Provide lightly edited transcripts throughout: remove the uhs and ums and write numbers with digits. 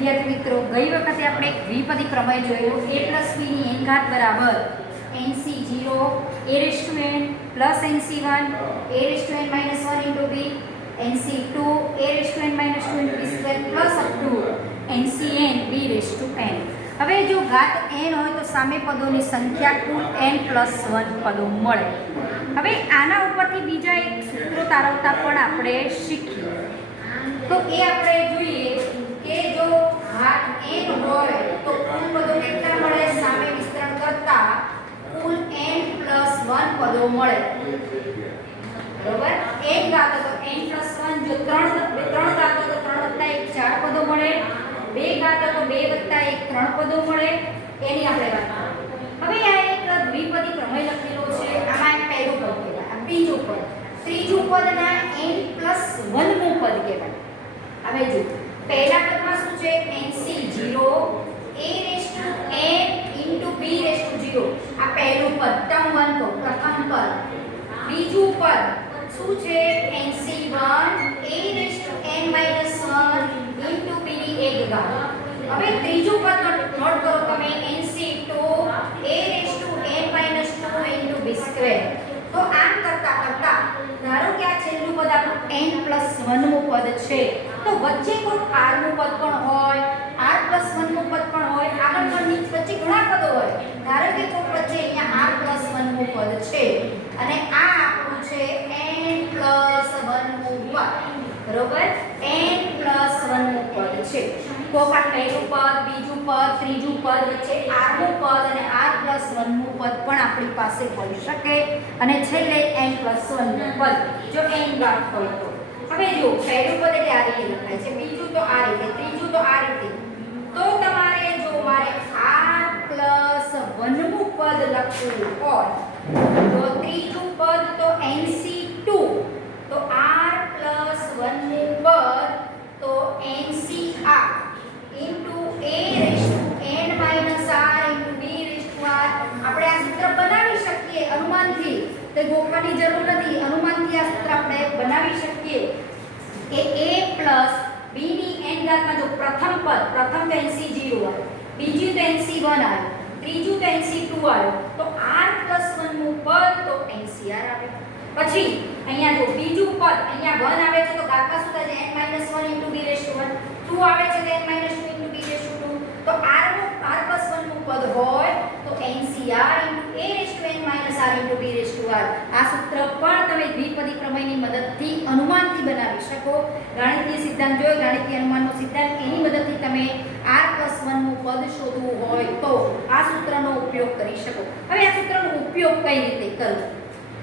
વિદ્યાર્થી મિત્રો, ગઈ વખતે આપણે એક દ્વિપદી પ્રમેય જોયો a + b ની n ઘાત બરાબર nc0 a n plus nc1 a n - 1 into b nc2 a n - 2 into b square plus up to ncn b/n. હવે જો ઘાત n હોય તો સામે પદોની સંખ્યા કુલ n+1 પદો મળે. હવે આના ઉપરથી બીજા એક સૂત્રો તારવતા પણ આપણે શીખીએ. તો એ આપણે જોઈએ કે જો ઘાત n હોય તો કુલ પદો કેટલા મળે? સામે વિસ્તરણ કરતા કુલ n+1 પદો મળે. બરોબર? એક ઘાત તો n+1, જો 3 ઘાત તો 3 + 1 4 પદો મળે, 2 ઘાત તો 2 + 1 3 પદો મળે. એની આપણે વાત કરીએ. હવે આ એક દ્વિપદી પ્રમેય લખેલો છે. આમાં એક પહેલું પદ કહેવાય, આ બીજું પદ, ત્રીજું પદના n+1મું પદ કહેવાય. હવે જો પહેલા પદમાં શું છે? nc0 a n * b/0. આ પહેલું પદ ટર્મ 1 તો પ્રથમ પદ. બીજું પદ શું છે? nc1 a n - 1 * b ની એક ઘાત. હવે ત્રીજું પદ નોટ કરો તમે, nc2 a n - 2 * b². તો આમ કરતા કરતા ધારો કે આ છેલ્લું પદ આપણું n+1મું પદ છે, તો વચ્ચે કોઈ r નું પદ પણ હોય, r+1મું પદ પણ હોય, આગળ પણ વચ્ચે ઘણા પદો હોય. ધારો કે કોઈ વચ્ચે અહીંયા r+1મું પદ છે અને આ આપણું છે n+1મું પદ. બરોબર? n+1મું પદ છે. તો આ પહેલું પદ, બીજું પદ, ત્રીજું પદ, વચ્ચે r નું પદ અને r+1મું પદ પણ આપણી પાસે હોઈ શકે અને છેલ્લે n+1મું પદ જો n ઘાત હોય તો. હવે જો પહેલું પદ એટલે આ રીતે લખાય છે, બીજું તો આ રીતે, ત્રીજું તો આ રીતે. તો તમારે જો મારે r+1મું પદ લખવું હોય તો ત્રીજું પદ તો nc2, તો r+1મું પદ તો ncr into a n - r into b/r. આપણે આ સૂત્ર બનાવી શકીએ અનુમાનથી, તે ગોખવાની જરૂર નથી. અનુમાનથી આ સૂત્ર આપણે બનાવી શકીએ કે a plus b ની n ઘાતમાં જો પ્રથમ પદ, પ્રથમ તો nc0 આવે, બીજું તો nc1 આવે, ત્રીજું તો nc2 આવે, તો r+1મું પદ તો ncr આવે. પછી અહીંયા જો બીજું પદ, અહીંયા 1 આવે છે તો ઘાતમાં શું થાય છે? n - 1 into b/1. 2 આવે છે તો n - 2 into b/2. તો r+1મું પદ હોય તો ncr into a n - r into b/r. આ સૂત્ર પણ તમે દ્વિપદી પ્રમેયની મદદથી અનુમાનથી બનાવી શકો. ગાણિતીય સિદ્ધાંત જોયો, ગાણિતીય અનુમાનનો સિદ્ધાંત, એની મદદથી તમે r+1મું પદ શોધવું હોય તો આ સૂત્રનો ઉપયોગ કરી શકો. હવે આ સૂત્રનો ઉપયોગ કઈ રીતે કરવો?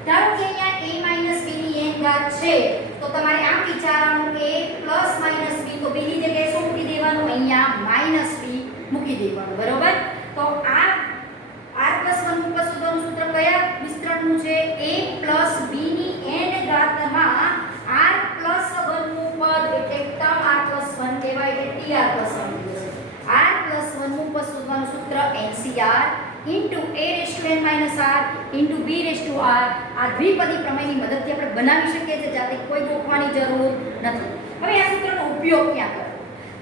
ધારો કે અહીંયા a - b ની n ઘાત છે તો તમારે આમ વિચારવાનું કે a + b, તો b ની જગ્યાએ શું મૂકી દેવાનું? અહીંયા -b મૂકી દેવાનું. બરોબર? તો આ r+1મું પદ શોધવાનું સૂત્ર કયા વિસ્તરણનું છે? a + b ની n ઘાતમાં r+1મું પદ એટલે ટર્મ r+1 કહેવાય, એટલે tr+1 છે. r+1મું પદ શોધવાનું સૂત્ર ncr into a n - r into b/r. આ દ્વિપદી પ્રમેયની મદદથી આપણે બનાવી શકીએ છીએ, જાતે કોઈ ગોખવાની જરૂર નથી. હવે આ સૂત્રનો ઉપયોગ ક્યાં કરવો?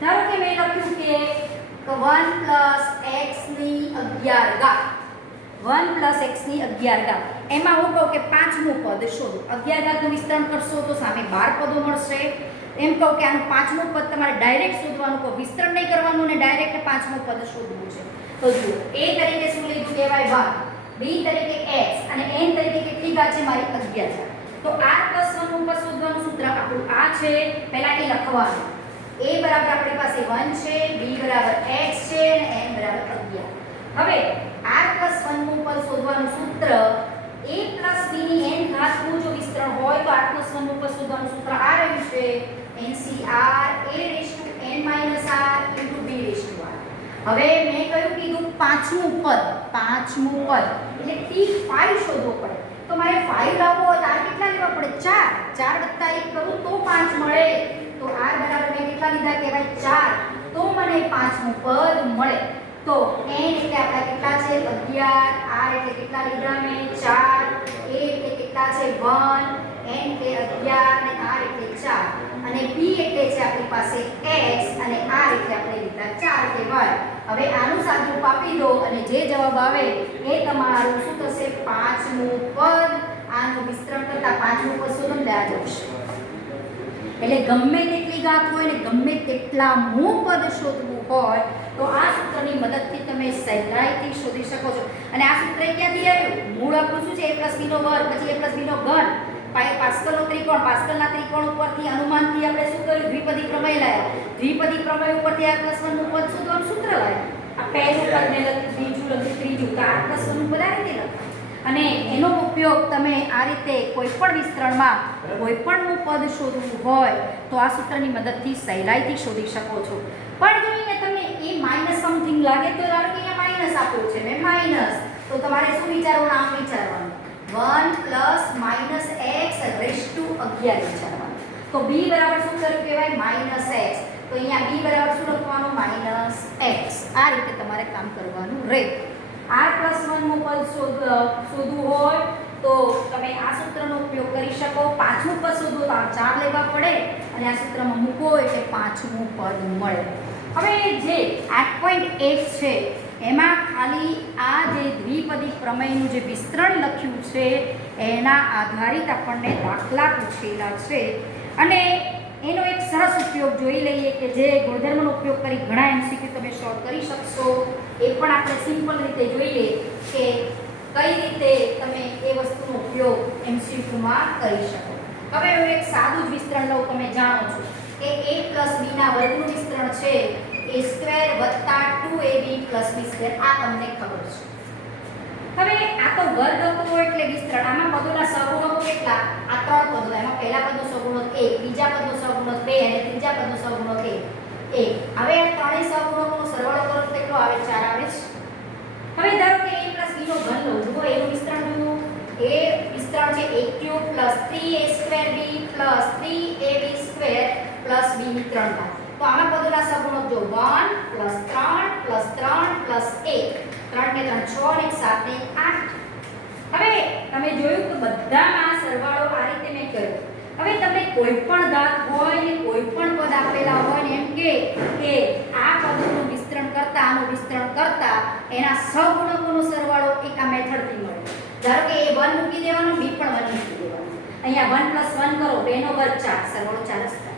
ધારો કે મેં લખ્યું કે 1 + x ની 11 ઘાત, 1 + x ની 11 ઘાત. એમાં હું કહું કે પાંચમું પદ શોધો. 11 ઘાતનું વિસ્તરણ કરશો તો સામે 12 પદો મળશે. એમ કહું કે આનું પાંચમું પદ તમારે ડાયરેક્ટ શોધવાનું, કહો વિસ્તરણ નહીં કરવાનું ને ડાયરેક્ટ પાંચમું પદ શોધવું છે. તો જુઓ, a તરીકે શું લીધું કહેવાય? 1, b તરીકે x અને n તરીકે કેટલી ઘાત છે? મારી 11 ઘાત. તો r+1મું પદ શોધવાનું સૂત્ર આપણું આ છે. પહેલા એ લખવાનું. a બરાબર આપણી પાસે 1 છે, b બરાબર x છે અને n બરાબર 11. હવે r+1મું પદ શોધવાનું સૂત્ર a + b ની n ઘાતનું જો વિસ્તરણ હોય તો r+1મું પદ શોધવાનું સૂત્ર આ રહ્યું છે ncr a n - r into b/r. હવે મેં કયું કીધું? પાંચમું પદ એટલે t5 શોધવો પડે. તો મારે 5 લાવવો હોય તો આ કેટલા લેવા પડે? 4 + 1 કરું તો 5 મળે. તો r બરાબર મેં કેટલા લીધા કહેવાય? 4. તો મને પાંચમું પદ મળે. તો n એટલે આપણા કેટલા છે? 11. r એટલે કેટલા લીધા મેં? 4. a એટલે કેટલા છે? 1. n એટલે 11 અને r એટલે 4. અને અને b એટલે છે આપણી પાસે x અને r એટલે આપણે લીધા 4 કે y. હવે આનું સાદુરૂપ આપી દો અને જે જવાબ આવે એ તમારું શું થશે? પાંચમું પદ. આનું વિસ્તરણ કરતા પાંચમું પદ શોધો ને આ જશે. એટલે ગમે તેટલી ઘાત હોય ને ગમે તેટલામું પદ શોધવું હોય તો આ સૂત્રની મદદથી તમે સહેલાઈથી શોધી શકો છો. અને આ સૂત્ર ક્યાંથી આવ્યું? મૂળ આપણું શું છે? a + b નો વર્ગ પછી a + b નો ઘન. પાસ્કલનો ત્રિકોણ, પાસ્કલના ત્રિકોણ ઉપરથી અનુમાનથી આપણે શું કર્યું? દ્વિપદી પ્રમેય લાયા. દ્વિપદી પ્રમેય ઉપરથી r + 1 નું પદ શોધવાનું સૂત્ર લાયા. આ પહેલું પદ ને લખ્યું, બીજું લખ્યું, ત્રીજું, તો r + 1 નું પદ આ રીતે લખાય. અને એનો ઉપયોગ તમે આ રીતે કોઈ પણ વિસ્તરણમાં કોઈ પણનું પદ શોધવું હોય તો આ સૂત્રની મદદથી સહેલાઈથી શોધી શકો છો. પણ જો અહીંયા તમને એ માઇનસ સમથિંગ લાગે તો ધારો કે અહીંયા માઇનસ આપ્યું છે મેં માઇનસ, તો તમારે શું વિચારવાનું? આમ વિચારવાનું 1 + -x⁻11 વિચારવાનું. તો b બરાબર શું કર્યું કહેવાય? -x. તો અહીંયા b બરાબર શું લખવાનું? -x. આ રીતે તમારે કામ કરવાનું રહે. r + 1 નું પદ શોધવું હોય તો તમે આ સૂત્રનો ઉપયોગ કરી શકો. પાંચમું પદ શોધવું તો આ 4 લેવા પડે અને આ સૂત્રમાં મૂકો એટલે પાંચમું પદ મળે. હવે જે 8.1 છે એમાં ખાલી આ જે દ્વિપદી પ્રમેયનું જે વિસ્તરણ લખ્યું છે એના આધારિત આપણને દાખલા પૂછેલા છે અને એનો એક સરસ ઉપયોગ જોઈ લઈએ કે જે ગુણધર્મનો ઉપયોગ કરી ઘણા MCQ તમે સોલ્વ કરી શકશો. એ પણ આપણે સિમ્પલ રીતે જોઈએ કે કઈ રીતે તમે એ વસ્તુનો ઉપયોગ MCQમાં કરી શકો. હવે હું એક સાદું જ વિસ્તરણ લઉં. તમે જાણો છો કે a + b ના વર્ગનું વિસ્તરણ છે a² + 2ab + b². આ તમને ખબર છે. હવે આ તો વર્ગ હતો એટલે વિસ્તરણ. આમાં પદોના સહગુણકો કેટલા? આ ત્રણ પદો. એમાં પહેલા પદનો સહગુણક 1, બીજા પદનો સહગુણક 2 અને ત્રીજા પદનો સહગુણક 1. હવે આ ત્રણેય સહગુણકોનો સરવાળો કરો તો કેટલો આવે? 4 આવે છે. હવે ધારો કે a + b નો ઘન લઉં. જુઓ એનું વિસ્તરણ જુઓ. એ વિસ્તરણ છે a³ + 3a²b + 3ab² + b ની 3 ઘાત. તો આમાં પદોના સહગુણક જો 1 + 3 + 3 + 1. 3 ને 3 6 ને 7 ને 8. હવે તમે જોયું કે બધામાં સરવાળો આ રીતે મેં કર્યો. હવે તમને કોઈ પણ ઘાત હોય ને કોઈ પણ પદ આપેલા હોય ને એમ કે આ પદનું વિસ્તરણ કરતા આનું વિસ્તરણ કરતા એના સહગુણકોનો સરવાળો એક આ મેથડથી મળે. ધારો કે એ 1 મૂકી દેવાનો, b પણ 1 મૂકી દેવાનો. અહીંયા 1 + 1 કરો 2 નો વર્ગ 4, સરવાળો 4 જ થાય.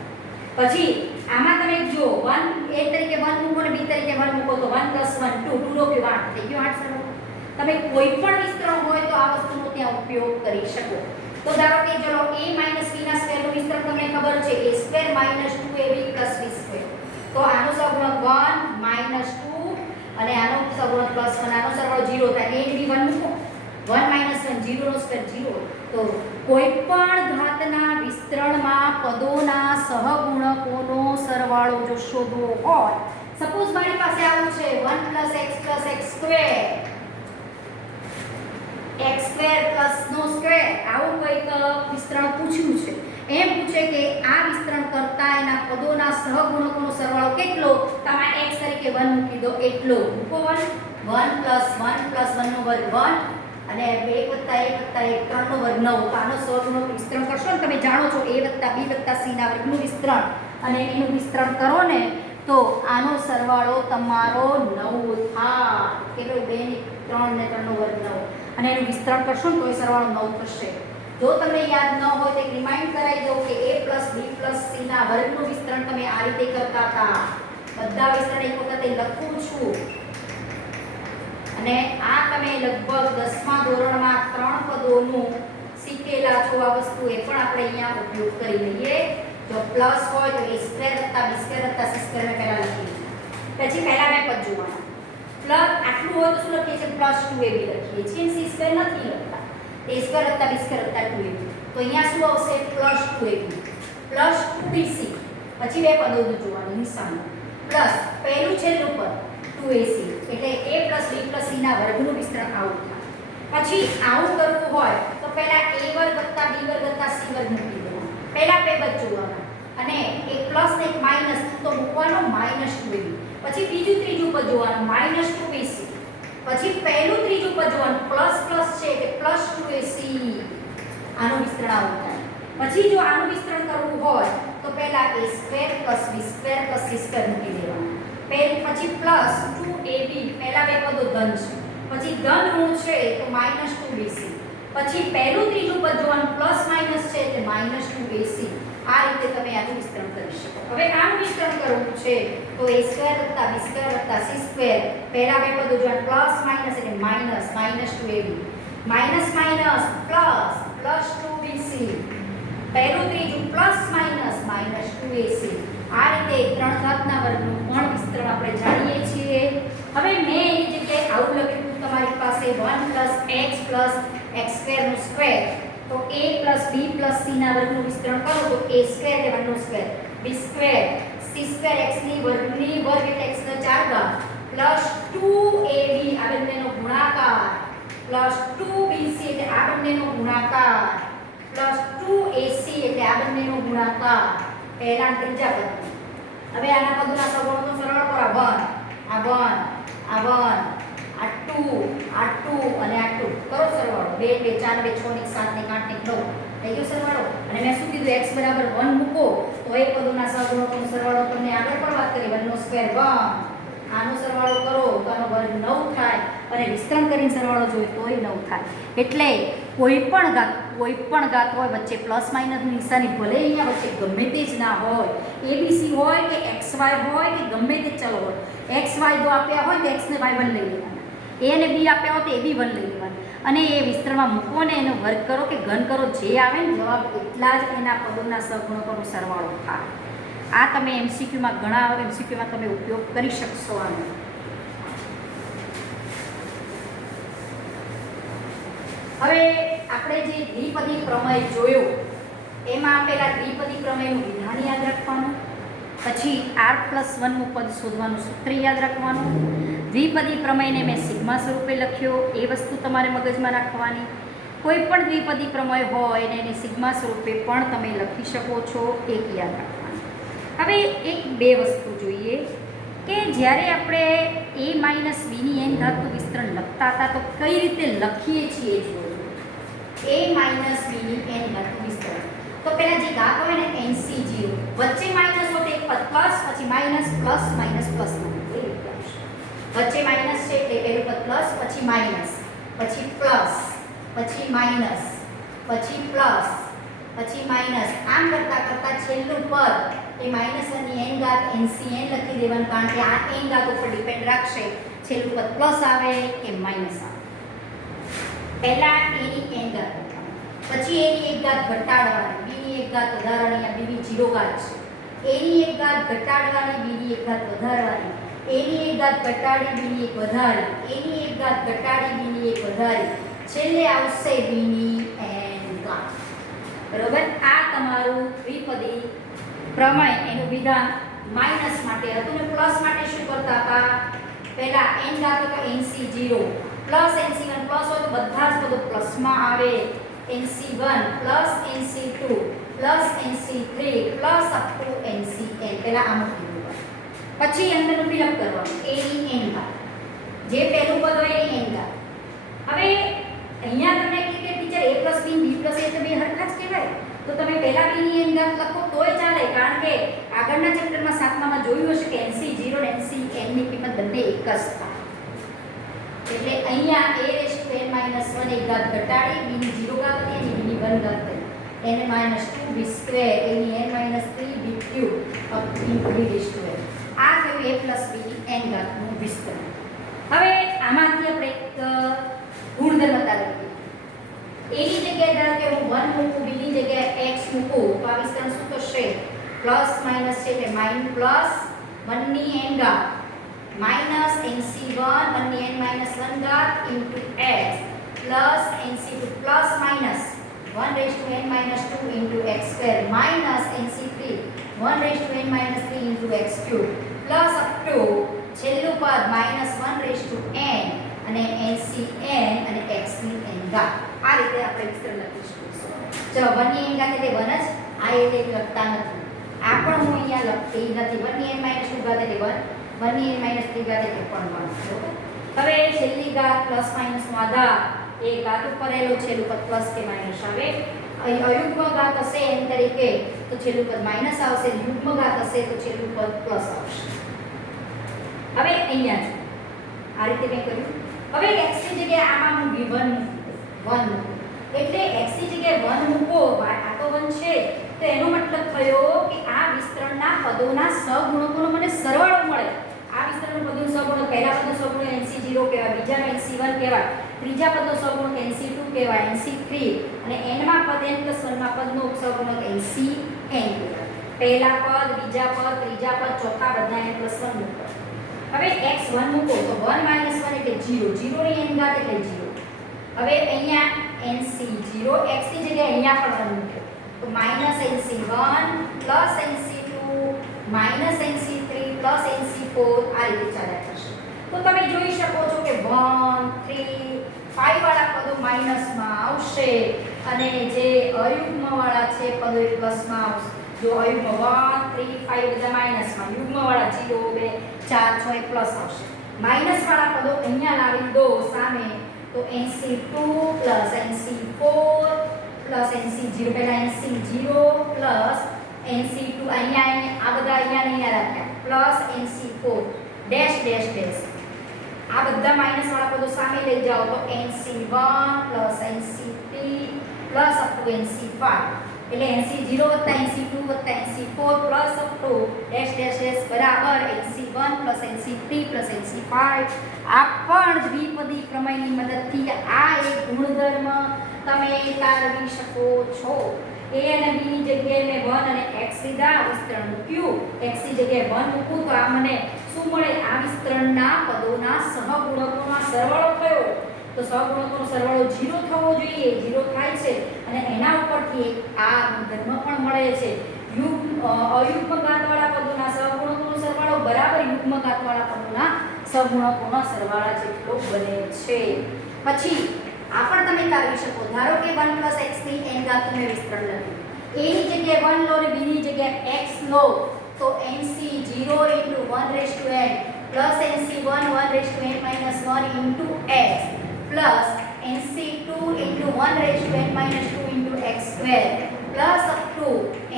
પછી આમાં તમે જો 1 a તરીકે 1 મૂકો ને b તરીકે 1 મૂકો તો 1 + 1 2, 2 નો કે 8 થઈ ગયો 8 સરવાળો. તમે કોઈ પણ વિસ્તરણ હોય તો આ વસ્તુનો ત્યાં ઉપયોગ કરી શકો. તો ધારો કે ચલો a - b ના સ્ક્વેરનું વિસ્તરણ તમને ખબર છે a² - 2ab + b². તો આનો સહગુણક 1 - 2 અને આનો સહગુણક +1. આનો સરવાળો 0 થાય. a b 1 મૂકો 1 - 1 0 નો સ્ક્વેર 0. તો કોઈ પણ ઘાતના વિસ્તરણમાં પદોના સહગુણકોનો સરવાળો જો શોધવો હોય, સપોઝ મારી પાસે આવું છે 1 + x + x², x² + નો સ્ક્વેર, આવું કંઈક વિસ્તરણ પૂછ્યું છે. એમ પૂછે કે આ વિસ્તરણ કરતા એના પદોના સહગુણકોનો સરવાળો કેટલો? તમે x તરીકે 1 મૂકી દો એટલો. મૂકો 1 + 1 + 1 નો વર્ગ 1 અને 2 + 1 + 1 3 નો વર્ગ 9. તો આનો સહગુણક વિસ્તરણ કરશો ને તમે જાણો છો a + b + c ના વર્ગનું વિસ્તરણ અને એનું વિસ્તરણ કરો ને તો આનો સરવાળો તમારો 9 થાય. કેટલો? 2 ને 3 ને 3 નો વર્ગ 9 અને એનું વિસ્તરણ કરશો ને તો એ સરવાળો 9 થશે. જો તમને યાદ ન હોય તો રિમાઇન્ડ કરાવી દઉં કે a + b + c ના વર્ગનું વિસ્તરણ તમે આ રીતે કરતા હતા. બધા વિસ્તરણ એક વખત લખું છું અને આ તમે લગભગ 10મા ધોરણમાં 3 પદોનું શીખેલા છો. આ વસ્તુ એ પણ આપણે અહીંયા ઉપયોગ કરી લઈએ. જો પ્લસ હોય તો a² + b² + c² મેં પહેલા લખી. પછી પહેલા બે પદ જોવાના. પ્લસ આટલું હોય તો શું લખીએ છીએ? +2ab લખીએ છીએ. c² નથી લખતા. a² + b² + 2ab. તો અહીંયા શું આવશે? +2ab + 2bc. પછી બે પદો જોવાનું નિશાન પ્લસ પહેલું છેલ્લું પદ 2ac. એટલે a + b + c ના વર્ગનું વિસ્તરણ આવું થાય. પછી આવું કરવું હોય તો પહેલા a² + b² + c² મૂકી દેવાનું. પહેલા બે પદ જોવાના અને એક પ્લસ ને એક માઈનસ તો મૂકવાનો -2ab. પછી બીજું ત્રીજું પદ જોવાનું -2bc. પછી પહેલું ત્રીજું પદ જોવાનું પ્લસ પ્લસ છે એટલે +2ac. આનું વિસ્તરણ આવું થાય. પછી જો આનું વિસ્તરણ કરવું હોય તો તો પહેલા a square plus b square plus c square મૂકી દેવાનું. પછી પ્લસ 2ab, પહેલા બે પદો ધન છે, પછી ધન ઋણ છે તો માઈનસ 2bc, પછી પહેલું ત્રીજું પદ જોવાનું પ્લસ માઈનસ છે એટલે માઈનસ 2ac. આ રીતે તમે આનું વિસ્તરણ કરી શકો. હવે આનું વિસ્તરણ કરવું છે તો a સ્ક્વેર વત્તા b સ્ક્વેર વત્તા c સ્ક્વેર, પહેલા બે પદો જોવાનું પ્લસ માઈનસ એટલે minus minus 2ab, minus minus plus plus 2bc, પહેલું ત્રીજું પ્લસ માઈનસ માઈનસ 2ac. આ રીતે 3 ઘાતના વર્ગનું પણ વિસ્તરણ આપણે જાણીએ છીએ. હવે મેં એની જગ્યાએ આવું લખ્યું તમારી પાસે 1 x સ્ક્વેર નું સ્ક્વેર, તો a b c ના વર્ગનું વિસ્તરણ કરો તો a સ્ક્વેર એટલે 1 નો square, b square c square x ની વર્ગની વર્ગ એટલે x નો 4 ઘાત પ્લસ 2ab આ બંનેનો ગુણાકાર પ્લસ 2bc એટલે આ બંનેનો ગુણાકાર પ્લસ 2ac એટલે આ બંનેનો ગુણાકાર. પહેલા ત્રીજા પદ. હવે આના પદોના સરવાળો સરળ કરો. આ 1 આ 2 અને આ 2 કરો સરવાળો. 2 2 4 2 6 1 7 1 8 1 9 થઈ ગયો સરવાળો. અને મેં શું કીધું x બરાબર 1 મૂકો તો એ પદોના સરવાળોનો સરવાળો તમને આગળ પણ વાત કરી 1 નો સ્ક્વેર 1, આનો સરવાળો કરો તો આનો વર્ગ 9 થાય અને વિસ્તરણ કરીને સરવાળો જોઈએ તોય 9 થાય. એટલે કોઈ પણ ઘાત હોય વચ્ચે પ્લસ માઈનસની નિશાની ભલે અહીંયા વચ્ચે ગમે તે જ ના હોય, abc હોય કે xy હોય કે ગમે તે ચલ હોય, xy જો આપ્યા હોય તો x ને y1 લઈ લેવાના, a અને b આપ્યા હોય તો ab1 લઈ લેવાના અને એ વિસ્તરણમાં મૂકો ને એનો વર્ગ કરો કે ઘન કરો, જે આવે ને જવાબ એટલા જ એના પદોના સહગુણકોનો સરવાળો થાય. આ તમે એમસીક્યુમાં ઘણા એમસીક્યુમાં તમે ઉપયોગ કરી શકશો આનો. હવે આપણે જે દ્વિપદી પ્રમેય જોયો એમાં આપેલા દ્વિપદી પ્રમેયનું વિધાન યાદ રાખવાનું, પછી r+1 નું પદ શોધવાનું સૂત્ર યાદ રાખવાનું. દ્વિપદી પ્રમેયને મેં સિગ્મા સ્વરૂપે લખ્યો એ વસ્તુ તમારે મગજમાં રાખવાની. કોઈ પણ દ્વિપદી પ્રમેય હોય અને એને સિગ્મા સ્વરૂપે પણ તમે લખી શકો છો, એક યાદ રાખવાનું. હવે એક બે વસ્તુ જોઈએ કે જ્યારે આપણે a - b ની n ઘાતનું વિસ્તરણ લખતા હતા તો કઈ રીતે લખીએ છીએ એ જોજો. a - b ની n ઘાતનું વિસ્તરણ તો પહેલા જે ઘાત હોય ને nc0 વચ્ચે માઈનસ હોય એક પદ પ્લસ, પછી માઈનસ પ્લસ માઈનસ પ્લસ વચ્ચે માઈનસ છે એટલે પહેલું પદ પ્લસ, પછી માઈનસ, પછી પ્લસ, પછી માઈનસ, પછી પ્લસ, પછી માઈનસ, આમ કરતા કરતા છેલ્લું પદ એ -1 ની n ઘાત ncn લખી દેવાનું, કારણ કે આ n ઘાત ઉપર ડિપેન્ડ રાખશે છેલ્લું પદ પ્લસ આવે કે માઈનસ આવે. પહેલા a ની n ઘાત, પછી a ની 1 ઘાત ઘટાડવાની, b ની 1 ઘાત વધારવાની, આ b ની 0 ઘાત છે. a ની 1 ઘાત ઘટાડવાની, b ની 1 ઘાત વધારવાની, a ની 1 ઘાત ઘટાડી, b ની 1 વધારી, a ની 1 ઘાત ઘટાડી, b ની 1 વધારી, છેલ્લે આવશે b ની n ઘાત. બરોબર. આ તમારું દ્વિપદી પ્રમેય એનું વિધાન માઈનસ માટે હતું ને પ્લસ માટે શું કરતા હતા? પહેલા n ઘાત તો nc0 પ્લસ nc1 પ્લસ હોય તો બધા જ પદો પ્લસમાં આવે, nc1 plus nc2 plus nc3 plus up to ncn. પહેલા આમ કીધું, પછી અંદરનું ફિલઅપ કરવાનું a ની n ઘાત, જે પહેલું પદ હોય એની n ઘાત. હવે અહીંયા તમને કે teacher a + b b + a તો બે હરખા જ કહેવાય, તો તમે પહેલા b ની n ઘાત લખો તોય ચાલે, કારણ કે આગળના ચેપ્ટરમાં 7મામાં જોયું હશે કે nc0 અને ncn ની કિંમત બંને એક જ થાય. એટલે અહીંયા a n - 1 એક ઘાત ઘટાડી, b ની 0 ઘાત હતી અને b ની 1 ઘાત કરી, n - 2b² a ની n - 3b³ up into b². આ થયું a + b ની n ઘાતનું વિસ્તરણ. હવે આમાંથી આપણે એક ગુણધર્મ બતાવીએ. a ની જગ્યાએ ધારો કે હું 1 મૂકું, b ની જગ્યાએ x મૂકું તો આ વિસ્તરણ શું થશે? પ્લસ માઈનસ છે એટલે પ્લસ 1 ની n ઘાત માઈનસ nc1 1 ની n - 1 ઘાત into x plus nc2 plus minus 1 n - 2 into x² minus nc3 1 n - 3 into x³ plus up to છેલ્લું પદ -1 n અને ncn અને x ની n ઘાત. આ રીતે આપણે વિસ્તરણ લખીશું. ચલો 1 ની n ઘાત એટલે 1 જ, આ એટલે લખતા નથી, આ પણ હું અહીંયા લખતી નથી. 1 ની n - 2 ઘાત એટલે 1, 1 ની n - 3 ઘાત એટલે પણ 1. બરોબર. હવે છેલ્લી ઘાત પ્લસ માઈનસ નો આધાર એ ઘાત ઉપર એલો છેલ્લું પદ પ્લસ કે માઈનસ આવે, અયુગ્મ ઘાત હશે n તરીકે તો છેલ્લું પદ માઈનસ આવશે, યુગ્મ ઘાત હશે તો છેલ્લું પદ પ્લસ આવશે. હવે અહીંયા જો આ રીતે મેં કર્યું. હવે x ની જગ્યાએ આમાં હું v1 મૂકું, એટલે x ની જગ્યાએ 1 મૂકો, આ તો 1 છે, તો એનો મતલબ થયો કે આ વિસ્તરણના પદોના સહગુણકોનો મને સરવાળો મળે. આ વિસ્તરણના પદોનો સહગુણક, પહેલા પદનો સહગુણક NC0 કહેવાય, બીજાનો NC1 કહેવાય, ત્રીજા પદનો સહગુણક NC2 કહેવાય, NC3 અને n માં પદ n+1 માં પદનો સહગુણક NCn કહેવાય. પહેલા પદ, બીજા પદ, ત્રીજા પદ, ચોથા બધા n+1 મૂકો. હવે x1 મૂકો તો 1 1 એટલે 0, 0 ની n ઘાત એટલે 0. હવે અહીંયા NC0 x ની જગ્યાએ અહીંયા પણ 1 મૂકો તો -NC1 +NC2 -NC3 +NC4 આ રીતે ચાલ્યા કરશે. તો તમે જોઈ શકો છો કે 1 3 5 વાળા પદો માઈનસમાં આવશે અને જે અયુગ્મ વાળા છે પદો એ પ્લસમાં આવશે. જો અયુગ્મ 1 3 5 બધા માઈનસમાં, યુગ્મ વાળા 0 2 4 6 એ પ્લસ આવશે. માઈનસ વાળા પદો અહીંયા લાવી દો સામે તો NC2 NC4 NC0, પહેલા NC0 NC2 અહીંયા આ બધા અહીંયા રાખ્યા NC4 ડેશ ડેશ ડેશ આ બધા માઈનસ વાળા પદો સામે લઈ જાઓ તો NC1 NC3 up to NC5 એટલે NC0 NC2 NC4 up to dash dash dash બરાબર NC1 NC3 NC5. આ પણ દ્વિપદી પ્રમેયની મદદથી આ એક ગુણધર્મ તમે તારવી શકો છો. a અને b ની જગ્યાએ મેં 1 અને x લીધા, વિસ્તરણ મૂક્યું. x ની જગ્યાએ 1 મૂકું તો આ મને શું મળે? આ વિસ્તરણના પદોના સહગુણકોનો સરવાળો થયો. તો સહગુણકોનો સરવાળો 0 થવો જોઈએ, 0 થાય છે અને એના ઉપરથી આ ગુણધર્મ પણ મળે છે. અયુગ્મ ઘાતવાળા પદોના સહગુણકોનો સરવાળો બરાબર યુગ્મ ઘાતવાળા પદોના સહગુણકોના સરવાળા જેટલો બને છે. પછી આ પણ તમે તારવી શકો. ધારો કે 1 x ની n ઘાત તમે વિસ્તરણ લખ્યું. a ની જગ્યાએ 1 લો અને b ની જગ્યાએ x લો તો NC0 * 1n plus NC1 1n - 1 x plus NC2 * 1n - 2 x² plus up to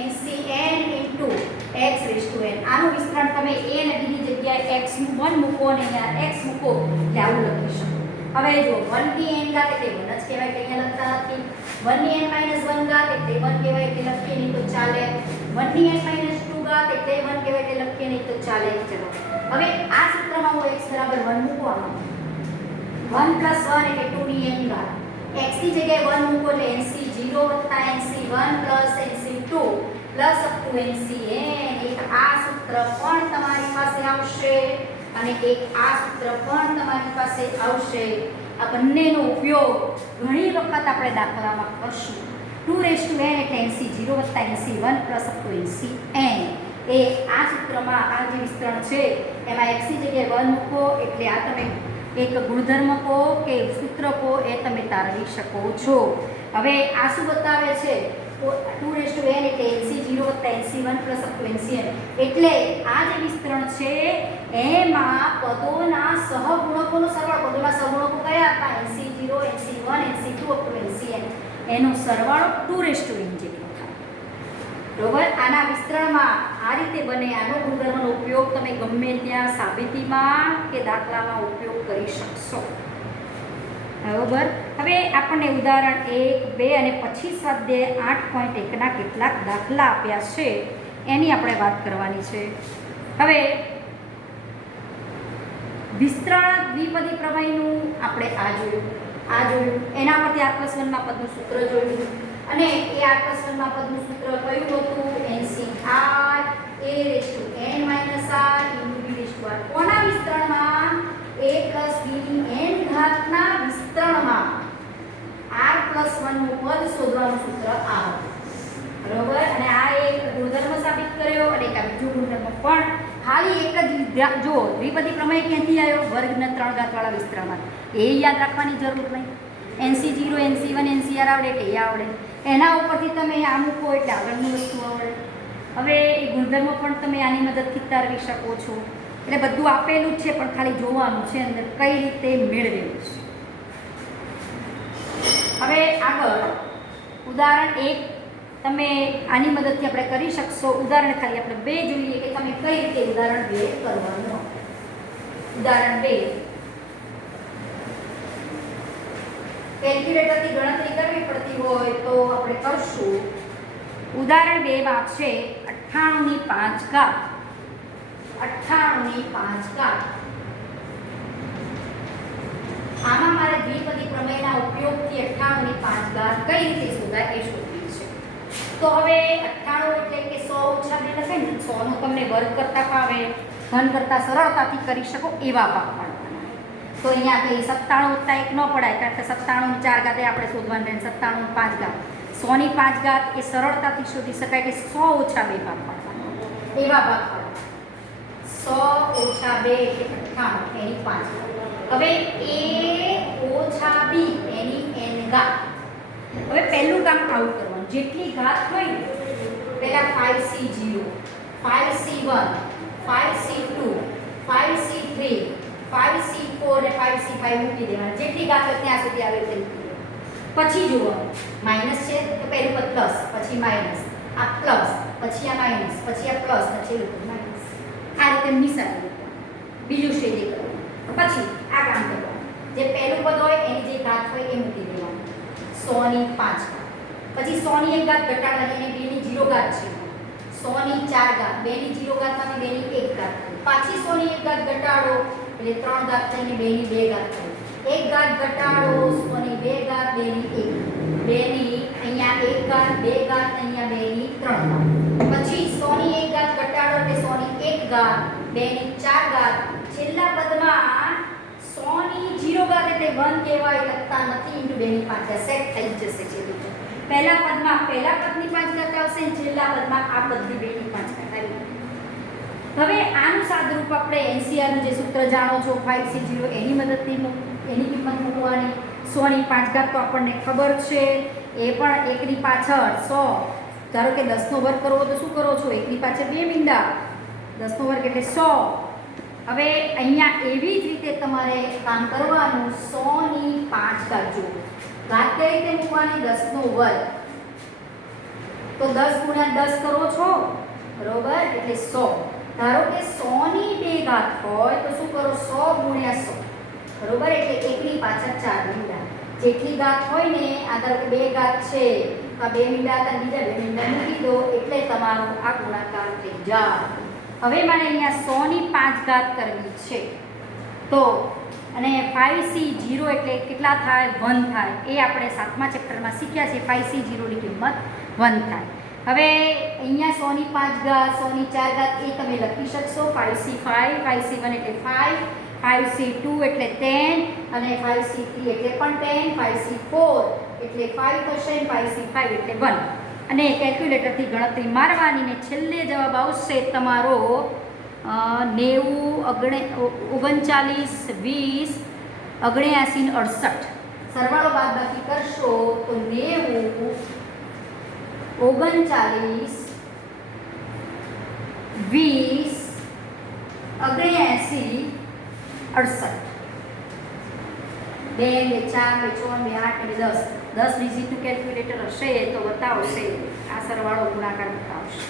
NCn * x⁴n. આનું વિસ્તરણ તમે a અને b ની જગ્યાએ x1 મૂકો અને અહીંયા x મૂકો એટલે આવું લખી શકો. હવે જો 1 ની n ઘાત એટલે 1 જ કહેવાય કે અહીંયા લખતા નથી. 1 ની n - 1 ઘાત એટલે 1 કહેવાય કે લખીએ નહીં તો ચાલે. 1 ની n - 2 ઘાત એટલે 1 કહેવાય કે લખીએ નહીં તો ચાલે. ચલો હવે આ સૂત્રમાં હું x = 1 મૂકવાનો. 1 + 1 એટલે 2 ની n ઘાત. x ની જગ્યાએ 1 મૂકો એટલે NC0 + NC1 + NC2 up to NCn. એક આ સૂત્ર પણ તમારી પાસે આવશે અને એક આ સૂત્ર પણ તમારી પાસે આવશે. આ બંનેનો ઉપયોગ ઘણી વખત આપણે દાખલામાં કરશું. 2n એટલે NC0 + NC1 up to NCn. એ આ સૂત્રમાં આ જે વિસ્તરણ છે એમાં x ની જગ્યાએ 1 મૂકો એટલે આ તમે એક ગુણધર્મ કહો કે સૂત્ર કહો એ તમે તારવી શકો છો. હવે આ શું બતાવે છે? 2n એટલે NC0 + NC1 up to NCn. એટલે આ જે વિસ્તરણ છે એમાં પદોના સહગુણકોનો સરવાળો, પદોના સહગુણકો કયા હતા? NC0 NC1 NC2 up to NCn. એનો સરવાળો 2n જેટલો થાય. બરોબર? આના વિસ્તરણમાં આ રીતે બને. આનો ગુણધર્મનો ઉપયોગ તમે ગમે ત્યાં સાબિતીમાં કે દાખલામાં ઉપયોગ કરી શકશો. બરોબર? હવે આપણને ઉદાહરણ 1 2 અને પછી સ્વાધ્યાય 8.1 ના કેટલાક દાખલા આપ્યા છે એની આપણે વાત કરવાની છે. હવે વિસ્તરણ દ્વિપદી પ્રમેયનું આપણે આ જોયું એના પરથી r+1 માં પદનું સૂત્ર જોયું અને એ r+1 માં પદનું સૂત્ર કયું હતું? NCr a⁻n - r × b⁴ કોના વિસ્તરણમાં? a + b ની n ઘાતના વિસ્તરણમાં r+1 નું પદ શોધવાનું સૂત્ર આ હતું. બરોબર? અને આ એક ગુણધર્મ સાબિત કર્યો અને એક બીજો ગુણધર્મ પણ ખાલી એક જ જો દ્વિપદી પ્રમેય ક્યાંથી આવ્યો? વર્ગના 3 ઘાતવાળા વિસ્તરણમાં. એ યાદ રાખવાની જરૂર નહીં. NC0 NC1 NCr આવડે એટલે એ આવડે. એના ઉપરથી તમે આ મૂકો એટલે આગળની વસ્તુ આવડે. હવે એ ગુણધર્મ પણ તમે આની મદદથી તારવી શકો છો. એટલે બધું આપેલું જ છે પણ ખાલી જોવાનું છે અંદર કઈ રીતે મેળવેલું છે. હવે આગળ ઉદાહરણ 1 તમે આની મદદથી આપણે કરી શકશો. ઉદાહરણ ખાલી આપણે 2 જોઈએ કે તમે કઈ રીતે ઉદાહરણ 2 કરવાનું. ઉદાહરણ 2 કેલ્ક્યુલેટરથી ગણતરી કરવી પડતી હોય તો આપણે કરશું. ઉદાહરણ 2 માં છે 98 ની 5 ઘાત. 98 ની 5 ઘાત. આમાં મારે દ્વિપદી પ્રમેયના ઉપયોગથી 98 ની 5 ઘાત કઈ રીતે શોધાય એ શોધવી છે. તો હવે 98 એટલે કે 100 ઓછા 2 લખાય ને. 100 નો તમને વર્ગ કરતા ફાવે, ઘન કરતા સરળતાથી કરી શકો એવા ભાગ પાડવાના. તો અહીંયા કે 97 વત્તા 1 ન પડાય, કારણ કે 97 ની 4 ઘાત એ આપણે શોધવાનું રહે. 97 ની 5 ઘાત, 100 ની 5 ઘાત એ સરળતાથી શોધી શકાય કે 100 ઓછા 2 ભાગ પાડવાના. એવા ભાગ પાડવાના. 100 ઓછા 2 એટલે 98 એની 5 ઘાત. હવે a ઓછા b એની n ઘાત. હવે પહેલું કામ આવું કરવાનું. જેટલી ઘાત હોય ને પહેલા 5c0, 5c1, 5c2, 5c3, 5c4 અને 5c5 મૂકી દેવાના. જેટલી ઘાત હોય ત્યાં સુધી આવે તે મૂકી દેવાનું. પછી જુઓ માઈનસ છે તો પહેલું પદ પ્લસ, પછી માઈનસ, આ પ્લસ, પછી આ માઈનસ, પછી આ પ્લસ, પછી માઈનસ. આ રીતે નિશાની બીજું સ્ટેજ એ કરવાનું. પછી આ કામ કરવાનું. જે પહેલું પદ હોય એની જે ઘાત હોય એ મૂકી દેવાનું. 100 ની 5 ઘાત. પછી 100 ની 1 ઘાત ઘટાડવાની અને 2 ની 0 ઘાત છે. 100 ની 4 ઘાત, 2 ની 0 ઘાતમાંથી 2 ની 1 ઘાત. પાછી 100 ની 1 ઘાત ઘટાડો એટલે 3 ઘાત થઈને 2 ની 2 ઘાત થાય. 1 ઘાત ઘટાડો 100 ની 2 ઘાત, 2 ની 1, 2 ની અહીંયા 1 ઘાત, 2 ઘાત, અહીંયા 2 ની 3 ઘાત. પછી 100 ની 1 ઘાત ઘટાડો એટલે 100 ની 1 ઘાત, 2 ની 4 ઘાત. છેલ્લા પદમાં 100 ની 0 ઘાત એટલે 1 કહેવાય, લખતા નથી. ઇન્ટુ 2 ની 5 ઘાત સેટ થઈ જશે. છે પહેલા પદમાં પહેલા પદની 5 ઘાત આવશે, છેલ્લા પદમાં આ પદની 2 ની 5 ઘાત આવી. હવે આનું સાદુરૂપ આપણે NCR નું જે સૂત્ર જાણો છો 5c0 એની મદદથી એની કિંમત મૂકવાની. 100 ની 5 ઘાત તો આપણને ખબર છે, એ પણ 1 ની પાછળ 100. ધારો કે 10 નો વર્ગ કરવો તો શું કરો છો? 1 ની પાછળ 2 મીંડા, 10 નો વર્ગ એટલે 100. હવે અહીંયા એવી જ રીતે તમારે કામ કરવાનું. 100 ની 5 ઘાત જુઓ. ઘાત કઈ રીતે મૂકવાની? 10 નો વર્ગ તો 10 ગુણ્યા 10 કરો છો, બરોબર, એટલે 100. ધારો કે 100 ની 2 ઘાત હોય તો શું કરો? 100 ગુણ્યા 100, બરોબર, એટલે 1 ની પાછળ 4 મીંડા. જેટલી ઘાત હોય ને, આ ધારો કે 2 ઘાત છે તો આ 2 મીંડા હતા, બીજા 2 મીંડા મૂકી દો એટલે તમારો આ ગુણાકાર થઈ જાય. હવે મારે અહીંયા 100 ની 5 ઘાત કરવી છે તો અને 5c0 એટલે કેટલા થાય? 1 થાય. એ આપણે 7મા ચેપ્ટરમાં શીખ્યા છે. 5c0 ની કિંમત 1 થાય. હવે અહીંયા 100 ની 5 ઘાત, 100 ની 4 ઘાત એ તમે લખી શકશો. 5c5, 5c1 એટલે 5, 5c2 એટલે 10 અને 5c3 એટલે પણ 10, 5c4 એટલે 5 થશે, 5c5 એટલે 1. અને કેલ્ક્યુલેટરથી ગણતરી મારવાની ને છેલ્લે જવાબ આવશે તમારો 90, 39, 20, 79 ને 68. સરવાળો બાદબાકી કરશો તો 90, 39, 20, 79, 68. 2 ને 4 ને 6 ને 8 ને 10. 10 ડિજિટનું કેલ્ક્યુલેટર હશે તો બતાવશે. આ સરવાળો ગુણાકાર બતાવશે.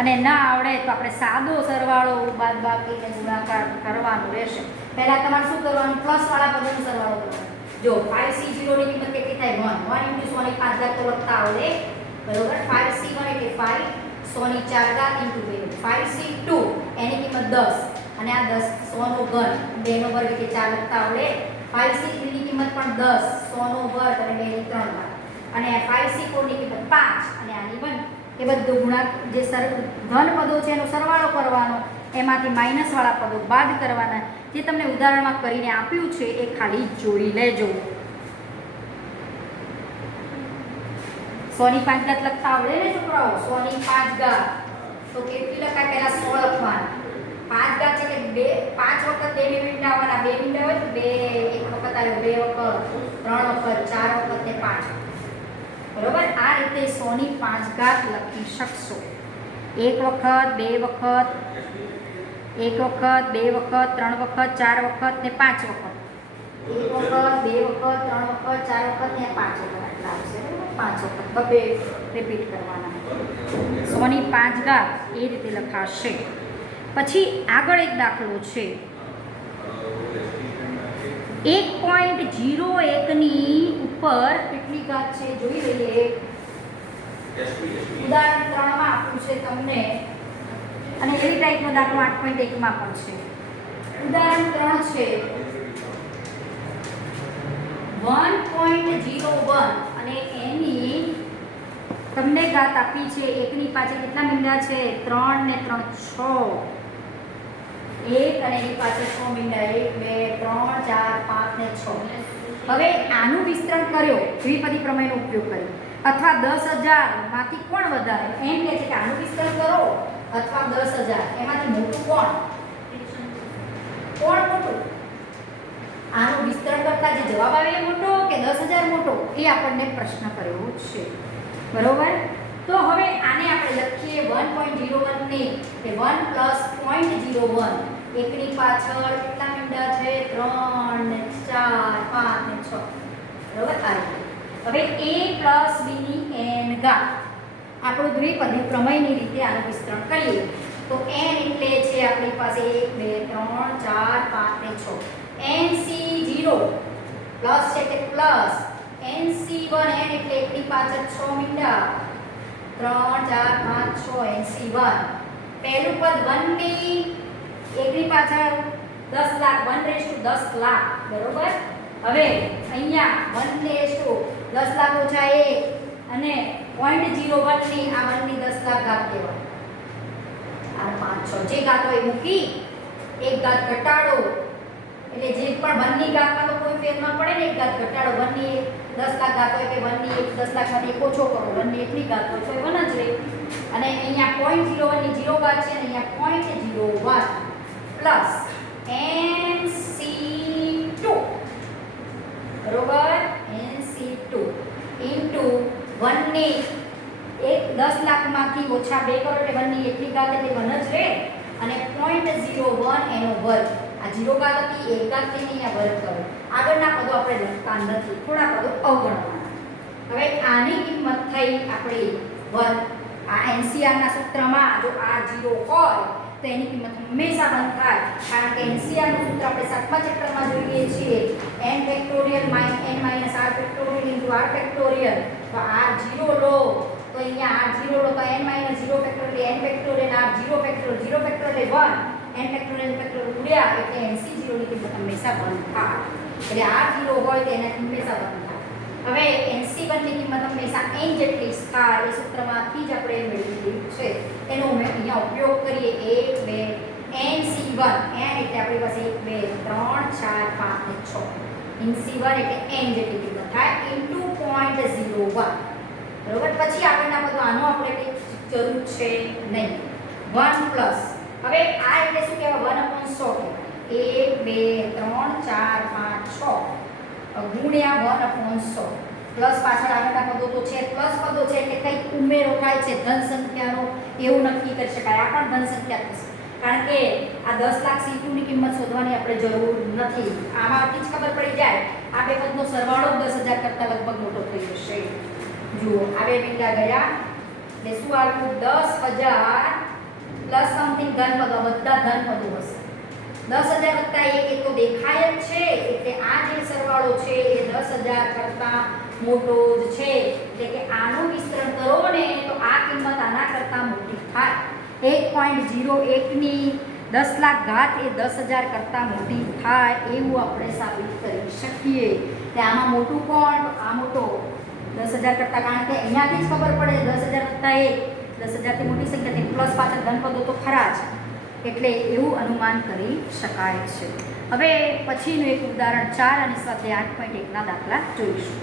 અને ના આવડે તો આપણે સાદો સરવાળો બાદબાકી ને ગુણાકાર કરવાનું રહેશે. પહેલા તમારે શું કરવાનું? પ્લસ વાળા પદોનો સરવાળો કરવાનો. જો 5c0 ની કિંમત કેટલી થાય? 1. 1 * 100 ની 5 ઘાત તો લખતા આવડે, બરોબર. 5c1 એટલે 5, 100 ની 4 ઘાત * 2. 5c2 એની કિંમત 10 અને આ 10 100 નો ઘન, 2 નો વર્ગ એટલે 4 લખતા આવડે. 5c3 ની કિંમત પણ 10, 100 નો વર્ગ અને 2 ની 3 ઘાત. અને 5c4 ની કિંમત 5 અને આની 1. એ બધું ગુણાકાર જે ઘન પદો છે એનો સરવાળો કરવાનો, એમાંથી માઈનસ વાળા પદો બાદ કરવાના. જે તમને ઉદાહરણમાં કરીને આપ્યું છે એ ખાલી જોઈ લેજો. 100 ની 5 ઘાત લખતા આવડે ને છોકરાઓ? 100 ની 5 ઘાત તો કેટલી લખાય? પહેલા 100 લખવાના. 5 ઘાત છે એટલે 5 વખત 2 મીંડા આવવાના. 2 મીંડા હોય તો 2 એક વખત આવ્યો, 2 વખત, 3 વખત, 4 વખત ને 5, બરોબર. આ રીતે 100 ની 5 ઘાત લખી શકશો. 1 વખત, 2 વખત, 1 વખત, 2 વખત, 3 વખત, 4 વખત ને 5 વખત. 1 વખત, 2 વખત, 3 વખત, 4 વખત ને 5 વખત આટલા આવશે, બરોબર. 5 વખત બબે રિપીટ કરવાના. 100 ની 5 ઘાત એ રીતે લખાશે. પછી આગળ એક દાખલો છે 1.01 ની ઉપર કેટલી ઘાત છે જોઈ લઈએ. ઉદાહરણ 3 માં આપ્યું છે તમને અને એવી ટાઈપનો દાખલો 8.1 માં પણ છે. ઉદાહરણ 3 છે 1.01 અને એની તમને ઘાત આપી છે. એકની પાછળ કેટલા મીંડા છે? 3 ને 3 6. 1 અને એની પાછળ 6 મીંડા 1 2 3 4 5 ને 6. હવે આનું વિસ્તરણ કર્યો દ્વિપદી પ્રમેયનો ઉપયોગ કર્યો અથવા 10,000 માંથી કોણ વધારે એમ કહે છે કે આનું વિસ્તરણ કરો અથવા 10,000 એમાંથી મોટું કોણ? કોણ મોટું? આનું વિસ્તરણ કરતા જે જવાબ આવે એ મોટો કે 10,000 મોટો એ આપણને પ્રશ્ન કર્યો છે. બરોબર. તો હવે આને આપણે લખીએ 1.01 ને કે 1 પ્લસ 0.01. એકની પાછળ કેટલા મીંડા છે? 3 ને 4 5 ને 6. બરોબર. આ રીતે હવે a પ્લસ b ની n ઘાત આપણું દ્વિપદી પ્રમેયની રીતે આનું વિસ્તરણ કરીએ તો n એટલે છે આપણી પાસે 1 2 3 4 5 ને 6. nc0 પ્લસ છે કે પ્લસ nc1 n એટલે એકની પાછળ 6 મીંડા 3 4 5 6 nc1. પહેલું પદ 1 ની એકની પાછળ 10 લાખ 1/10 લાખ. બરોબર. હવે અહીંયા 1/10 લાખ ઓછા 1 અને 0.01 ની આ 1 ની 10 લાખ ઘાત કહેવાય. આ 5 6 જે ઘાત હોય મૂકી એક ઘાત ઘટાડો એટલે જે પણ 1 ની ઘાતમાં તો કોઈ ફેર ન પડે ને. એક ઘાત ઘટાડો 1 ની 10 લાખ ઘાત હોય કે 1 ની 10 લાખમાંથી એક ઓછો કરો 1 ની એટલી ઘાત હોય તો એ 1 જ રહે. અને અહીંયા 0.01 ની 0 ઘાત છે અને અહીંયા 0.01 પ્લસ nc2 બરોબર nc2 ઇન્ટુ 1 ની 10 લાખમાંથી ઓછા 2 કરો એટલે 1 ની એટલી ઘાત એટલે 1 જ રહે અને 0.01 એનો વર્ગ. આ 0 ઘાત હતી 1 ઘાત થી અહીંયા વર્ગ કરો. આગળના પદો આપણે લખતા નથી, થોડા પદો અવગણવાના. હવે આની કિંમત થઈ આપણી 1. આ NCR ના સૂત્રમાં જો r 0 હોય તો એની કિંમત હંમેશા 1 થાય કારણ કે NCR નું સૂત્ર આપણે 7મા ચેપ્ટરમાં જોઈએ છીએ n factorial n - r factorial * r factorial. તો r 0 લો તો અહીંયા r 0 લો તો n - 0 factorial n factorial r 0 factorial 0 factorial 1 n factorial ઉડ્યા એટલે NC0 ની કિંમત હંમેશા 1 થાય. એટલે r 0 હોય તો એને હંમેશા 1 થાય. હવે NC1 ની કિંમત હંમેશા n જેટલી થાય એ સૂત્રમાંથી જ આપણે મેળવી લીધું છે. એનો મેં અહીંયા ઉપયોગ કરીએ 1 2 NC1 n એટલે આપણી પાસે 1 2 3 4 5 અને 6. NC1 એટલે n જેટલી કિંમત થાય ઇન્ટુ 0.01. બરોબર. પછી આગળના બધું આનો આપણે કંઈ જરૂર છે નહીં. 1 પ્લસ હવે આ એટલે શું કહેવાય 1/100 કહેવાય. 1 2 3 4 5 6 ગુણ્યા 1/100 પ્લસ પાછળ આગળના પદો તો છે પ્લસ પદો છે એટલે કંઈક ઉમેરો થાય છે ધન સંખ્યાનો એવું નક્કી કરી શકાય. આ પણ ધન સંખ્યા થશે કારણ કે આ 10 લાખ C2 ની કિંમત શોધવાની આપણે જરૂર નથી. આમાંથી જ ખબર પડી જાય આ બે પદનો સરવાળો 10,000 કરતાં લગભગ મોટો થઈ જશે. જુઓ આ બે મીંડા ગયા એટલે શું આવ્યું 10,000 પ્લસ સમથિંગ ધન પદો બધા ધન પદો હશે. 10,000 વત્તા 1 એ તો દેખાય જ છે એટલે આ જે સરવાળો છે એ 10,000 કરતાં મોટો જ છે. એટલે કે આનું વિસ્તરણ કરો ને તો આ કિંમત આના કરતાં મોટી થાય. 1.01 ની 10 લાખ ઘાત એ 10,000 કરતાં મોટી થાય એવું આપણે સાબિત કરી શકીએ. એટલે આમાં મોટું કોણ? આ મોટો 10,000 કરતાં કારણ કે અહીંયાથી જ ખબર પડે 10,000 વત્તા 1 10,000 થી મોટી સંખ્યા પ્લસ પાછળ ધન પદો તો ખરા જ એટલે એવું અનુમાન કરી શકાય છે. હવે પછીનું એક ઉદાહરણ 4 અને સાથે 8.1 ના દાખલા જોઈશું.